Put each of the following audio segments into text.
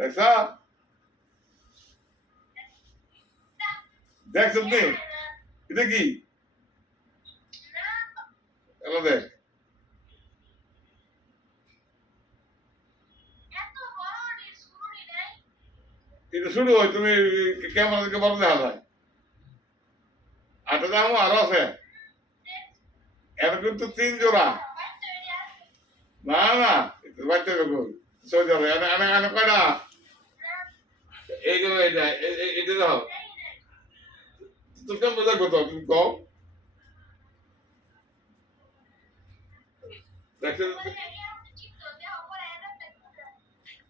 দেখছ দেখছ নি এটা কি এলো দেখ এটা শুরু হয় তুমি ক্যামেরা থেকে বড় দেখা যায় আটা দামও আরও আছে এর কিন্তু তিন জোড়া না না বাচ্চা সৌদি আরবে কয়টা এই যে এটা এটা দাও তুমি কেমন বোঝা কত তুমি কও।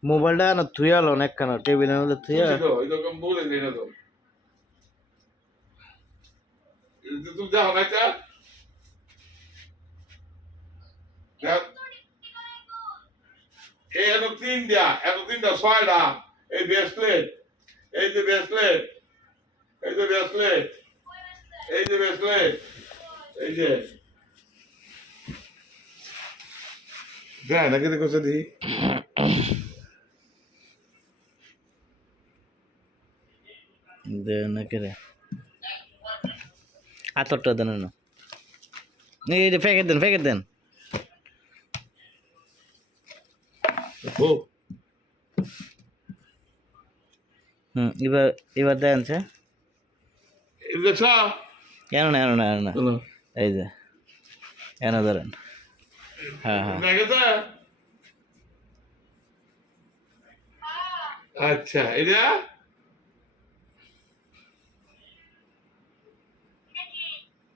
মোবাইলটা না থুয়া লো অনেক কেন টেবিলের মধ্যে থুয়া কেমন বলে দিই না তো। তুমি যাও না দেখ, এই এত তিনটা এত তিনটা ছয়টা এই ব্রেসলেট এই যে ব্রেসলেট এই যে ব্রেসলেট এই যে ব্রেসলেট এই যে দেখ নাকি দেখো দি দেন না কেরে আতরটা দেন না এই প্যাকেট দেন প্যাকেট দেন ও হুম এবার এবার দেন সে দেখছ এনো না এনো না এনো না চলো এই যে এনো ধরেন হ্যাঁ হ্যাঁ দেখেছ আচ্ছা এটা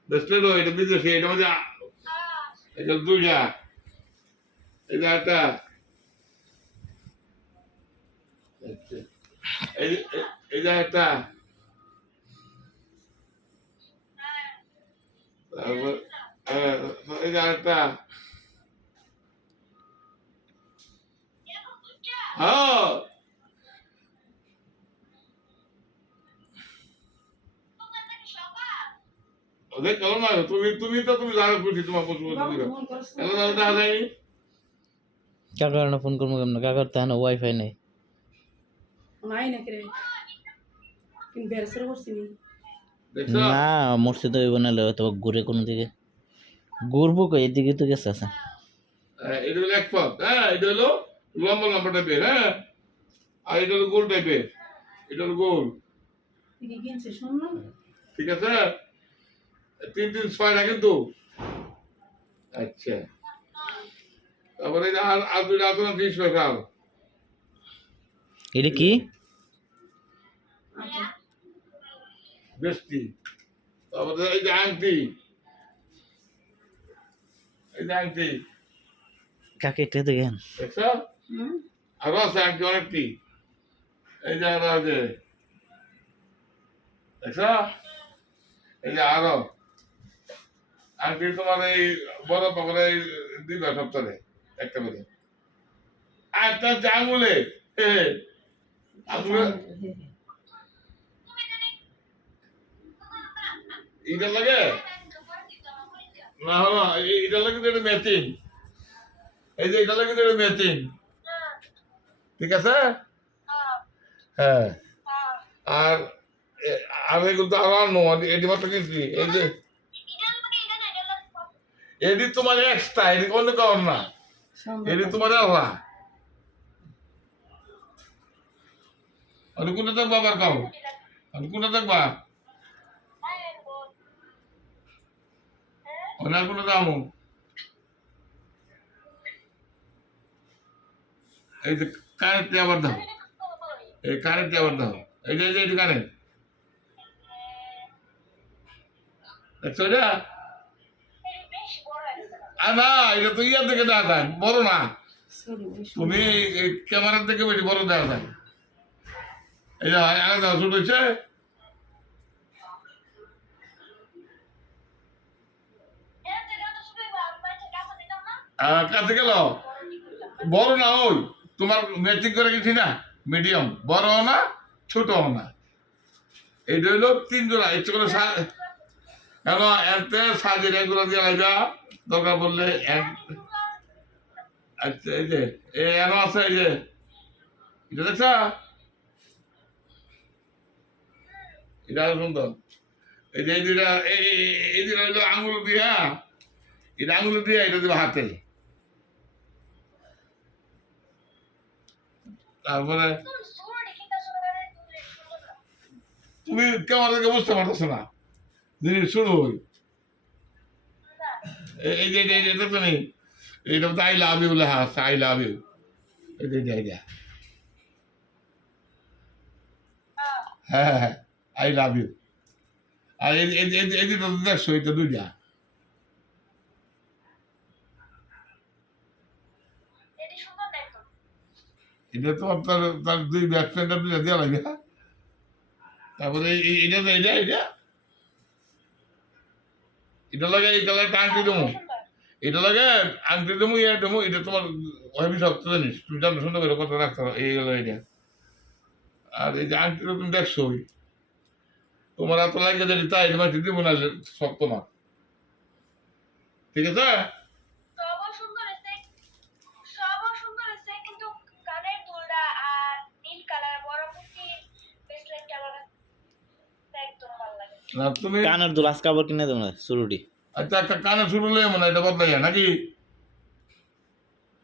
দেখলে তো এটা বিদেশি এটা মধ্যে এটা দুইটা এটা একটা আচ্ছা এই এই- এটা একটা। তারপর এটা একটা হ্যাঁ। ওদের কেমন না তুমি তুমি তো, তুমি জানো খুশি, তোমার পশু পশু দিল এখন তাহলে দেখা যায়নি? কাকার ফোন করব কেমন? কাকার তো ওয়াইফাই নেই। নাই না করে কিন্তু বেরসর করছি না। মরছে তো ঘুরে কোনো দিকে। ঘুরবো কই? এদিকে তো গেছে আছে। হ্যাঁ, এটা হলো এক পথ। হ্যাঁ এটা হলো লম্বা লম্বা টাইপের হ্যাঁ? আর এটা হলো গোল টাইপের এটা হলো গোল। না। ঠিক আছে? তিন তিন ছয়টা কিন্তু আচ্ছা। তারপরে এই আর আর দুইটা আছে না তিরিশ পয়সা এটা কি? বেশটি তারপরে এই যে আংটি এই যে আংটি। কাকে এটা দেখেন দেখছ? আরও আছে আংটি অনেকটি। এই যে আরও আছে। দেখছ? এই যে আরও। আংটি তোমার এই বড় এই দিবা সপ্তাহে একটা করে। আর একটা হচ্ছে আঙুলে। আঙুলে এইটা লাগে? না এটা লাগে তো এটা এই যে এটা লাগে তো এটা ঠিক আছে? হ্যাঁ। আর আর এগুলো তো আনো এটি মাত্র কিনছি এই যে এটি তোমার এক্সট্রা এটি অন্য কারণ না। এটি তোমার আল্লাহ। আর কোনটা দেখবা আবার কাউ আর কোনটা দেখবা? দামও এই যে কারেন্টটি আবার দাও। এই কারেন্টটি আবার দাও। এই যে এই যে এটি কারেন্ট দেখছ এটা? আর না এটা তো ইয়ার থেকে দেখা যায় বড় না। তুমি ক্যামেরার থেকে বেশি বড় দেখা যায়। এই যে আলাদা ছোট হচ্ছে আর কাছে গেল। বড় না ওই? তোমার ম্যাচিং করে গেছি না? মিডিয়াম। বড় না, ছোট না। এইটা হইল তিন জোড়া। ইচ্ছে করে কেন এতে সাজের এগুলো দিয়ে লাইবা দরকার পড়লে আচ্ছা এই যে এই এনো আছে, এই যে। এটা দেখছ? এটা সুন্দর। এই যে, এই দুটা এই দুটা হলো আঙুল দিয়া এটা আঙুল দিয়া, এটা দিবা হাতে। তারপরে তুমি কেমন থেকে বুঝতে পারতেছো না। জিনিস শুরু হই। এই- যে এই যে- এই যে দেখছ নি এইটা তো আই লাভ ইউ লেখা আছে আই লাভ ইউ যে এই হ্যাঁ হ্যাঁ আই লাভ ইউ আর এই এই এই দুটো দেখছ, এটা দুইটা। এটা তো তার তার দুই ফ্রেন্ডের দুইটা দেওয়া লাগে তারপরে এই- এই- এটা তো এটা। এটা এটা লাগে এই কালারটা আংটি দেবো। এটা লাগে আংটি দেবো ইয়ে দেবো, এটা তোমার হেভি শক্ত জিনিস। তুমি জানো, সুন্দর করে কত রাখতে এই হলো এটা। আর এই যে আংটিটা তুমি দেখছ তোমার এত লাগে যদি তাই, তোমার দিব না শক্ত না। ঠিক আছে? না তুমি কানের দুল আজকে আবার কিনে দেবো না শুরুটি আচ্ছা একটা কানে শুরু লই মনে এটা বদলাই নাকি?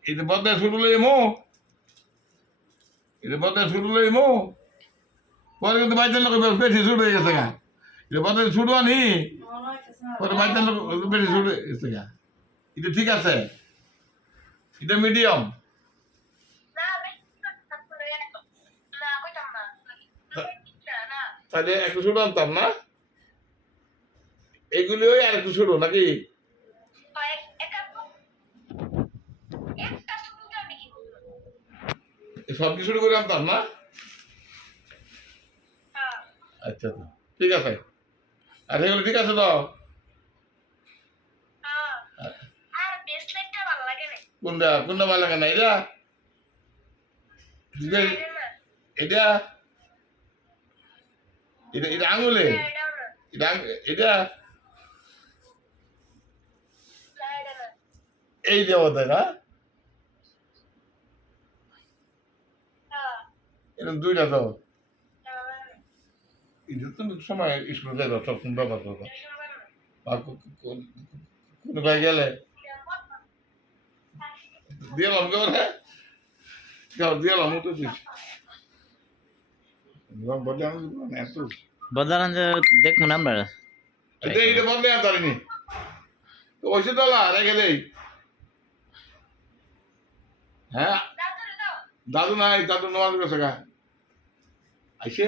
এটা বদলাই শুরু লই মো এটা বদলাই শুরু লই মো পরে কিন্তু বাইতের লোক বেশি শুরু হয়ে গেছে গা। এটা বদলাই শুরু আনি পরে বাইতের লোক বেশি শুরু হয়ে গেছে গা। এটা ঠিক আছে। এটা মিডিয়াম তাহলে একটু শুরু আনতাম না? এগুলি ওই আর একটু শুরু নাকি? সব কিছু করে আনতাম না? আচ্ছা তো ঠিক আছে। আর এগুলো ঠিক আছে তো? কোনটা? কোনটা ভালো লাগে না? এটা? এটা এটা? এটা আঙুলে? এটা এটা না এটা না এই তাই না হ্যাঁ। এরকম দুইটা তো এটা সময় স্কুলে যাই ব্যবহার করব। আর কোনো ভাই গেলে। দিলাম কেমন? হ্যাঁ দিলাম তো বদলান যে আমরা। এটা বদলে তো ওইসে তোলা রেখে দেই। হ্যাঁ। দাদু নাই দাদু নমাজ গেছে গা আইসে।